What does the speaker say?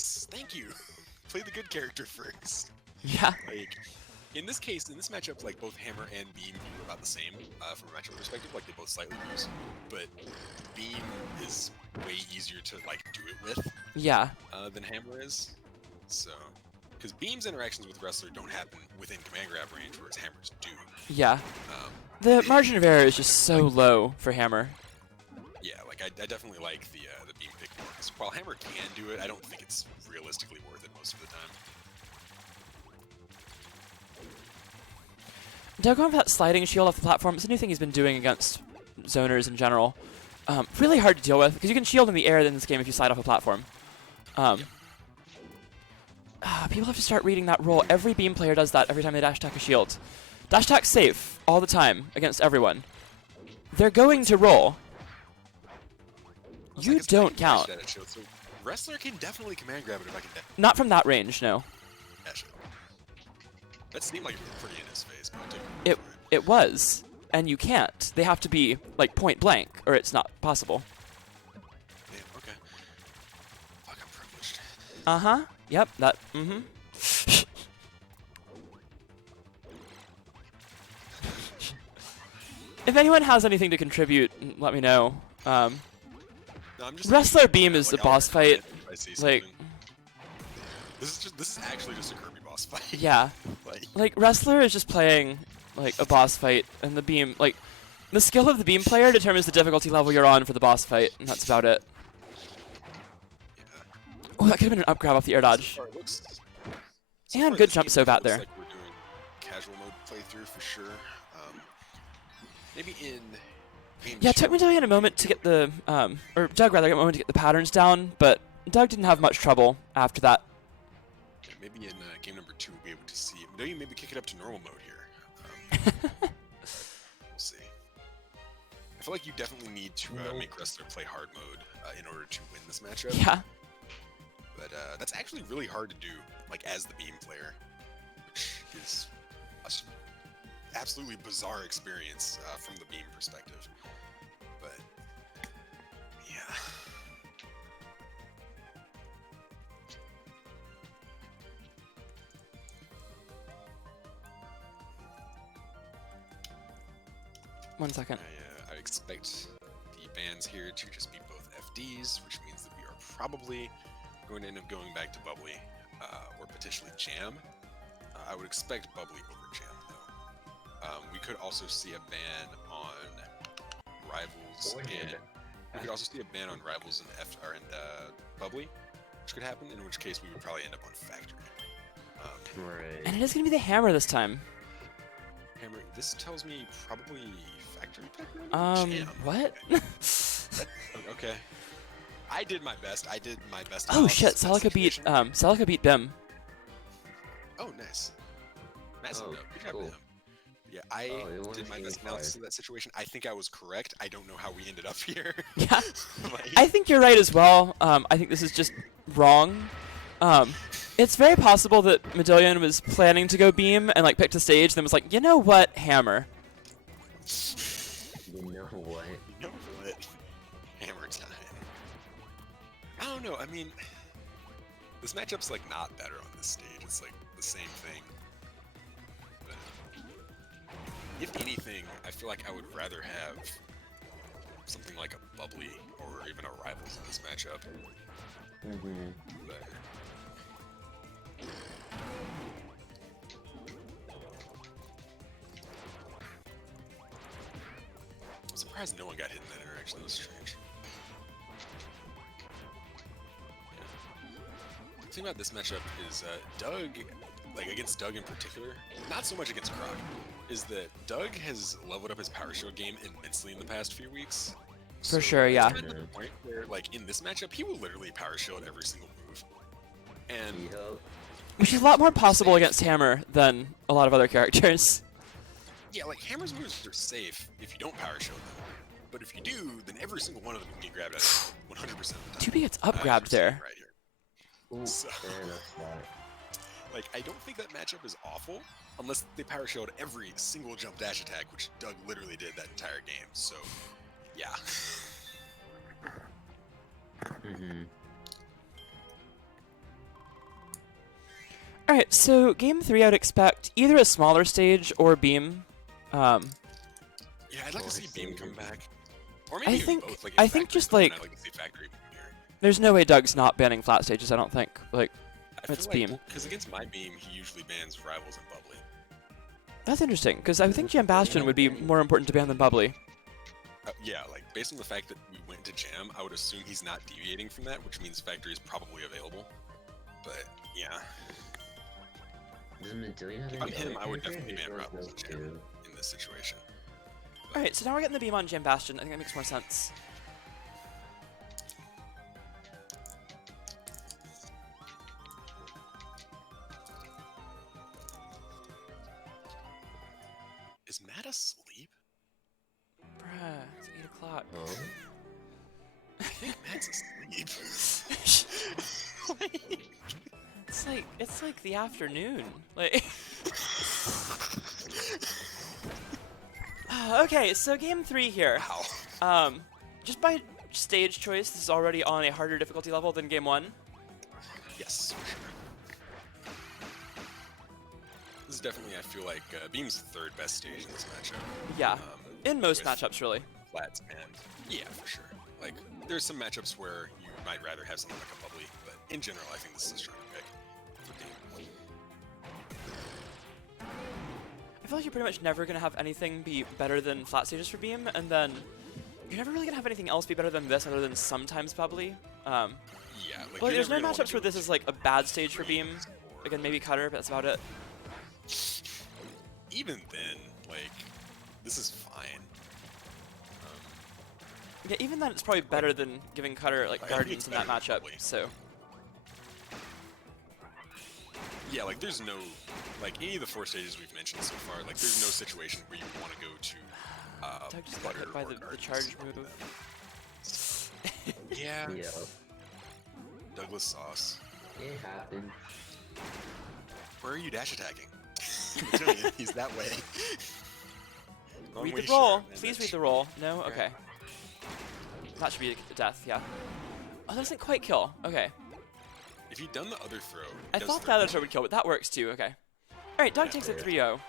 Yes, thank you. Play the good character first. Yeah. Like, in this case, in this matchup, like both Hammer and Beam do about the same from a matchup perspective. Like they both slightly lose, but Beam is way easier to like do it with Yeah. Than Hammer is. So, because Beam's interactions with Wrestler don't happen within command grab range, whereas Hammer's do. Yeah. The margin of error is just so low for Hammer. Yeah, like I definitely like the Beam pick more. 'Cause while Hammer can do it, I don't think it's realistically worth it most of the time. Doug going for that sliding shield off the platform. It's a new thing he's been doing against zoners in general. Really hard to deal with, because you can shield in the air in this game if you slide off a platform. People have to start reading that rule. Every Beam player does that every time they dash attack a shield. Dash attack's safe all the time against everyone. They're going to roll. You don't count. So Wrestler can definitely command grab it if I can. Not from that range, no. Dash it. That seemed like it was pretty in his face, but It was, and you can't. They have to be like point blank, or it's not possible. Damn, okay. Fuck, I'm privileged. Uh-huh. Yep, that, If anyone has anything to contribute, let me know. No, I'm just Wrestler Beam is the boss fight. I see Like, this is actually just a Kirby boss fight. yeah. Like, Wrestler is just playing, like, a boss fight, and the Beam, like, the skill of the Beam player determines the difficulty level you're on for the boss fight, and that's about it. Oh, that could have been an up grab off the air dodge. And good jump so bad there. Like we're doing casual mode playthrough for sure. Maybe in. Yeah, it took Medillion a moment to get the, or Doug rather, a moment to get the patterns down, but Doug didn't have much trouble after that. Yeah, maybe in game number 2 we'll be able to see Medillion maybe kick it up to normal mode here. We'll see. I feel like you definitely need to make Wrestler play hard mode in order to win this matchup. Yeah. But that's actually really hard to do, like as the Beam player, which is a absolutely bizarre experience from the Beam perspective. But yeah. One second. I expect the bans here to just be both FDs, which means that we are probably going to end up going back to Bubbly, or potentially Jam. I would expect Bubbly over Jam, though. We could also see a ban on Rivals, and we could also see a ban on Rivals and Bubbly, which could happen, in which case we would probably end up on Factory. Right. And it is going to be the Hammer this time. Hammer, this tells me probably Factory Pac-Man? Jam. What? Okay. I did my best. Oh shit, Celica beat Bim. Oh, nice. Massive Oh, note. Good job, cool. Bim. Yeah, I did my best analysis of that situation. I think I was correct. I don't know how we ended up here. Yeah. Like, I think you're right as well. I think this is just wrong. It's very possible that Medillion was planning to go Beam and like picked a stage, then was like, you know what, Hammer. You know what? you know what? Hammer time. I don't know. I mean, this matchup's like not better on this stage. It's like the same thing. But if anything, I feel like I would rather have something like a Bubbly or even a Rivals in this matchup. But I'm surprised no one got hit in that interaction. That was strange. Yeah. The thing about this matchup is Doug, like against Doug in particular, not so much against Croc, is that Doug has leveled up his power shield game immensely in the past few weeks. For sure, yeah. It's gotten to the point where, like in this matchup, he will literally power shield every single move, and Which is a lot more possible against Hammer than a lot of other characters. yeah, like Hammer's moves are safe if you don't power shield them, but if you do, then every single one of them can get grabbed at 100% of the time. 2B gets up grabbed there. Right here. Ooh, So, fair enough, like, I don't think that matchup is awful unless they power shield every single jump dash attack, which Doug literally did that entire game. So, yeah. Alright, so game 3 I would expect either a smaller stage or beam. Yeah, I'd like to see Beam come back. Or maybe even think- both. Like, I if think Factory's just, going, like- I'd like to see Factory here. There's no way Doug's not banning flat stages, I don't think. Like, I It's feel Beam. like, because against my Beam, he usually bans Rivals and Bubbly. that's interesting, because I think Jam Bastion would be more important to ban than Bubbly. Yeah, like, based on the fact that we went to Jam, I would assume he's not deviating from that, which means Factory is probably available. But, yeah. Does Medillion have If I'm any him, other I would character? definitely ban Or Rivals those and Jam two? in this situation. Alright, so now we're getting the beam on Jam Bastion. I think that makes more sense. Is Matt asleep? Bruh, it's 8 o'clock. Oh? I think Matt's asleep. It's like the afternoon. Like okay, so game 3 here. Wow. Just by stage choice, this is already on a harder difficulty level than game 1. Yes, for sure. This is definitely, I feel like, Beam's third best stage in this matchup. Yeah, in most with matchups, really. Flats and yeah, for sure. Like, there's some matchups where you might rather have something like a Bubbly, but in general, I think this is a stronger pick for Beam. I feel like you're pretty much never gonna have anything be better than flat stages for beam, and then you're never really gonna have anything else be better than this, other than sometimes Bubbly. Yeah, like, But you're there's no never gonna wanna matchups where go this is like a bad stage for beam. or- Again, maybe Cutter, but that's about it. Even then, like, this is fine. Yeah, even then, it's probably better than giving Cutter like I think Guardians it's in that better than matchup. Bubbly. So Yeah, like, there's no, like, any of the 4 stages we've mentioned so far, like, there's no situation where you want to go to, Doug just got Butter hit by or the Guardians charge over move. them. Yeah, Yeah. Douglas Sauce. It happened. Where are you dash attacking? I'm telling you, he's that way. Long Read way the to roll. shore, man, Please that's- read the roll. No? Okay. Okay. That should be a death, yeah. Oh, that doesn't quite kill. Okay. If he'd done the other throw, I thought that other throw would kill, but that works too. Okay. Alright, Doug Yeah. takes a 3-0.